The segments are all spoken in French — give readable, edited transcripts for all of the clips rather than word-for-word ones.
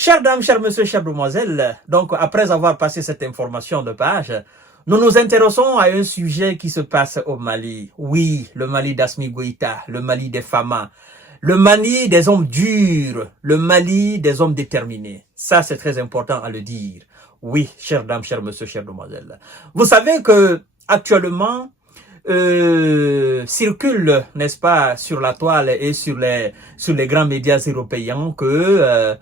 Chères dames, chers messieurs, chères demoiselles, donc après avoir passé cette information de page, nous nous intéressons à un sujet qui se passe au Mali. Oui, le Mali d'Assimi Goïta, le Mali des Fama, le Mali des hommes durs, le Mali des hommes déterminés. Ça, c'est très important à le dire. Oui, chères dames, chers messieurs, chères demoiselles. Vous savez que actuellement, circule, n'est-ce pas, sur la toile et sur les grands médias européens que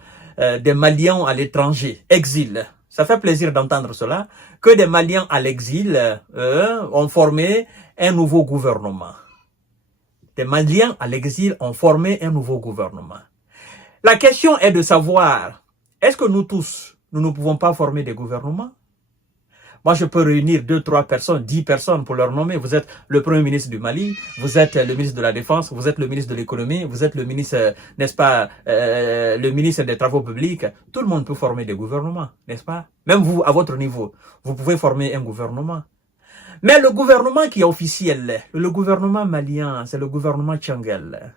des Maliens à l'étranger, exil. Ça fait plaisir d'entendre cela, que des Maliens à l'exil ont formé un nouveau gouvernement. Des Maliens à l'exil ont formé un nouveau gouvernement. La question est de savoir, est-ce que nous tous, nous ne pouvons pas former des gouvernements? Moi, je peux réunir 2, 3 personnes, 10 personnes pour leur nommer. Vous êtes le Premier ministre du Mali, vous êtes le ministre de la Défense, vous êtes le ministre de l'Économie, vous êtes le ministre, n'est-ce pas, le ministre des Travaux publics. Tout le monde peut former des gouvernements, n'est-ce pas? Même vous, à votre niveau, vous pouvez former un gouvernement. Mais le gouvernement qui est officiel, le gouvernement malien, c'est le gouvernement Tchangel.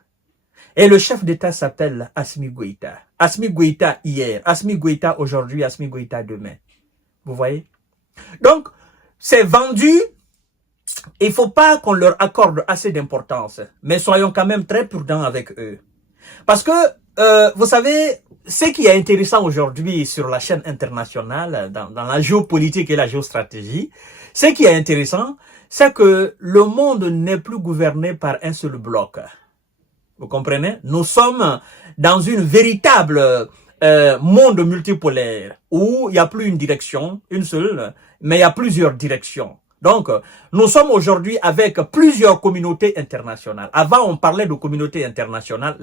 Et le chef d'État s'appelle Assimi Goïta. Assimi Goïta hier, Assimi Goïta aujourd'hui, Assimi Goïta demain. Vous voyez? Donc, c'est vendu, il ne faut pas qu'on leur accorde assez d'importance, mais soyons quand même très prudents avec eux. Parce que, vous savez, ce qui est intéressant aujourd'hui sur la chaîne internationale, dans la géopolitique et la géostratégie, ce qui est intéressant, c'est que le monde n'est plus gouverné par un seul bloc. Vous comprenez? Nous sommes dans une véritable monde multipolaire où il n'y a plus une direction, une seule, mais il y a plusieurs directions. Donc, nous sommes aujourd'hui avec plusieurs communautés internationales. Avant, on parlait de communauté internationale,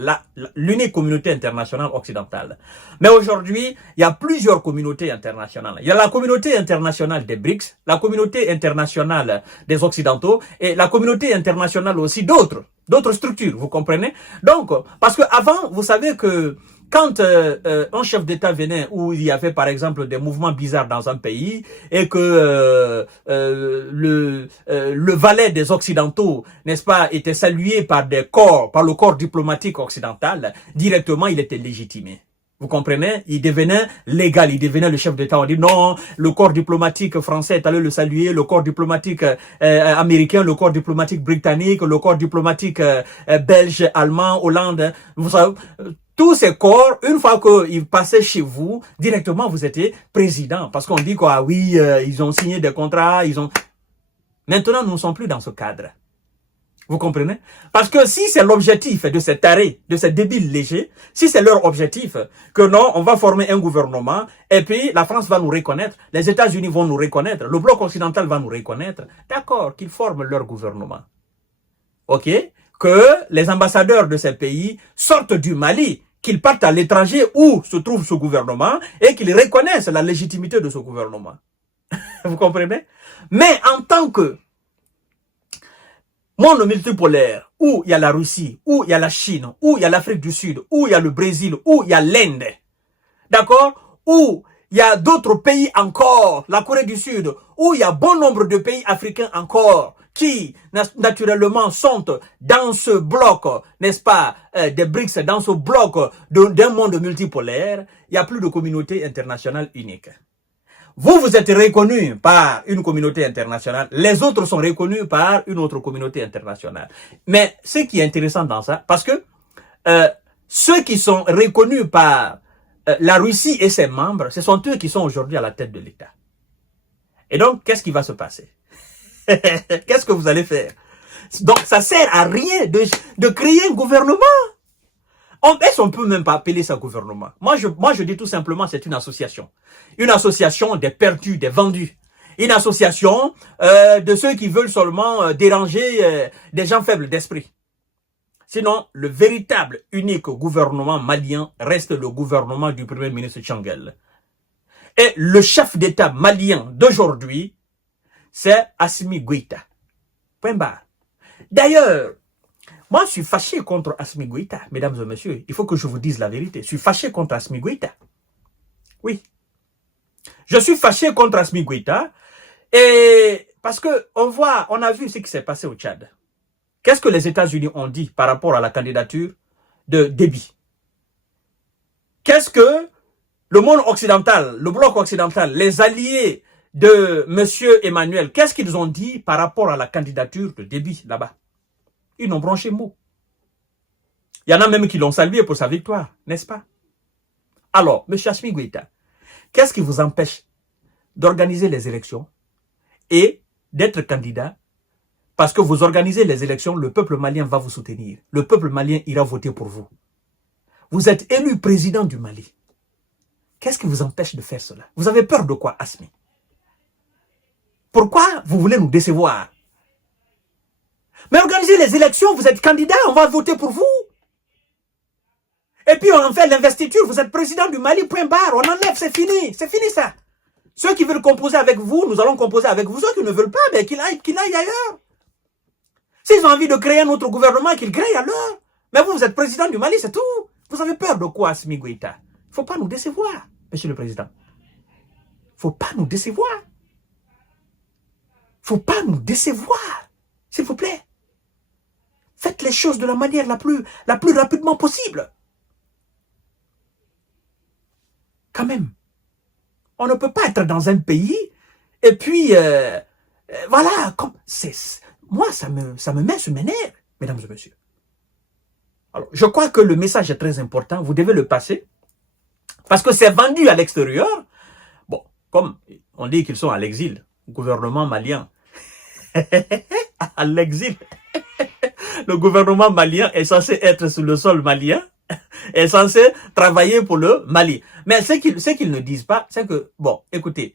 l'unique communauté internationale occidentale. Mais aujourd'hui, il y a plusieurs communautés internationales. Il y a la communauté internationale des BRICS, la communauté internationale des Occidentaux et la communauté internationale aussi d'autres structures, vous comprenez? Donc, parce que avant, vous savez que quand un chef d'État venait où il y avait par exemple des mouvements bizarres dans un pays et que le valet des Occidentaux, n'est-ce pas, était salué par le corps diplomatique occidental, directement il était légitimé. Vous comprenez? Il devenait légal, il devenait le chef d'État. On dit non, le corps diplomatique français est allé le saluer, le corps diplomatique américain, le corps diplomatique britannique, le corps diplomatique belge, allemand, Hollande. Vous savez, tous ces corps, une fois qu'ils passaient chez vous, directement vous étiez président. Parce qu'on dit quoi, oui, ils ont signé des contrats, Maintenant, nous ne sommes plus dans ce cadre. Vous comprenez? Parce que si c'est l'objectif de cet arrêt, de ces débiles légers, si c'est leur objectif, que non, on va former un gouvernement, et puis la France va nous reconnaître, les États-Unis vont nous reconnaître, le bloc occidental va nous reconnaître, d'accord, qu'ils forment leur gouvernement. Ok? Que les ambassadeurs de ces pays sortent du Mali, qu'ils partent à l'étranger où se trouve ce gouvernement, et qu'ils reconnaissent la légitimité de ce gouvernement. Vous comprenez? Mais en tant que monde multipolaire, où il y a la Russie, où il y a la Chine, où il y a l'Afrique du Sud, où il y a le Brésil, où il y a l'Inde, d'accord? Où il y a d'autres pays encore, la Corée du Sud, où il y a bon nombre de pays africains encore, qui naturellement sont dans ce bloc, n'est-ce pas, des BRICS, dans ce bloc d'un monde multipolaire, il n'y a plus de communauté internationale unique. Vous êtes reconnu par une communauté internationale, les autres sont reconnus par une autre communauté internationale. Mais ce qui est intéressant dans ça, parce que ceux qui sont reconnus par la Russie et ses membres, ce sont eux qui sont aujourd'hui à la tête de l'État. Et donc, qu'est-ce qui va se passer? Qu'est-ce que vous allez faire? Donc, ça sert à rien de créer un gouvernement. Est-ce qu'on peut même pas appeler ça gouvernement? Moi, je dis tout simplement, c'est une association. Une association des perdus, des vendus. Une association de ceux qui veulent seulement déranger des gens faibles d'esprit. Sinon, le véritable, unique gouvernement malien reste le gouvernement du Premier ministre Tchangel. Et le chef d'État malien d'aujourd'hui, c'est Assimi Goïta. Point barre. D'ailleurs, moi, je suis fâché contre Assimi Goïta, mesdames et messieurs. Il faut que je vous dise la vérité. Je suis fâché contre Assimi Goïta. Oui. Je suis fâché contre Assimi Goïta. Et parce que on a vu ce qui s'est passé au Tchad. Qu'est-ce que les États-Unis ont dit par rapport à la candidature de Déby? Qu'est-ce que le monde occidental, le bloc occidental, les alliés de M. Emmanuel, qu'est-ce qu'ils ont dit par rapport à la candidature de Déby là-bas? Ils n'ont branché mot. Il y en a même qui l'ont salué pour sa victoire, n'est-ce pas? Alors, M. Assimi Goïta, qu'est-ce qui vous empêche d'organiser les élections et d'être candidat? Parce que vous organisez les élections, le peuple malien va vous soutenir. Le peuple malien ira voter pour vous. Vous êtes élu président du Mali. Qu'est-ce qui vous empêche de faire cela? Vous avez peur de quoi, Assimi? Pourquoi vous voulez nous décevoir? Mais organisez les élections, vous êtes candidat, on va voter pour vous. Et puis on en fait l'investiture, vous êtes président du Mali, point barre, on enlève, c'est fini ça. Ceux qui veulent composer avec vous, nous allons composer avec vous. Ceux qui ne veulent pas, ben, qu'ils aillent ailleurs. S'ils ont envie de créer un autre gouvernement, qu'ils créent alors. Mais vous, vous êtes président du Mali, c'est tout. Vous avez peur de quoi, Assimi Goïta? Il ne faut pas nous décevoir, monsieur le président. Il ne faut pas nous décevoir. Il ne faut pas nous décevoir, s'il vous plaît. Faites les choses de la manière la plus rapidement possible. Quand même. On ne peut pas être dans un pays et puis, voilà, comme moi, ça me met sur mes nerfs, mesdames et messieurs. Alors, je crois que le message est très important, vous devez le passer, parce que c'est vendu à l'extérieur. Bon, comme on dit qu'ils sont à l'exil, gouvernement malien, à l'exil. Le gouvernement malien est censé être sur le sol malien, est censé travailler pour le Mali. Mais ce qu'ils ne disent pas, c'est que, bon, écoutez,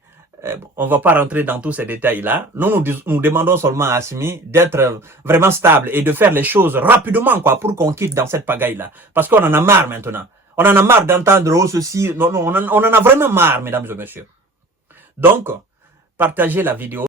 on ne va pas rentrer dans tous ces détails-là. Nous demandons seulement à Assimi d'être vraiment stable et de faire les choses rapidement, quoi, pour qu'on quitte dans cette pagaille-là. Parce qu'on en a marre maintenant. On en a marre d'entendre ceci. Non, on en a vraiment marre, mesdames et messieurs. Donc, partagez la vidéo.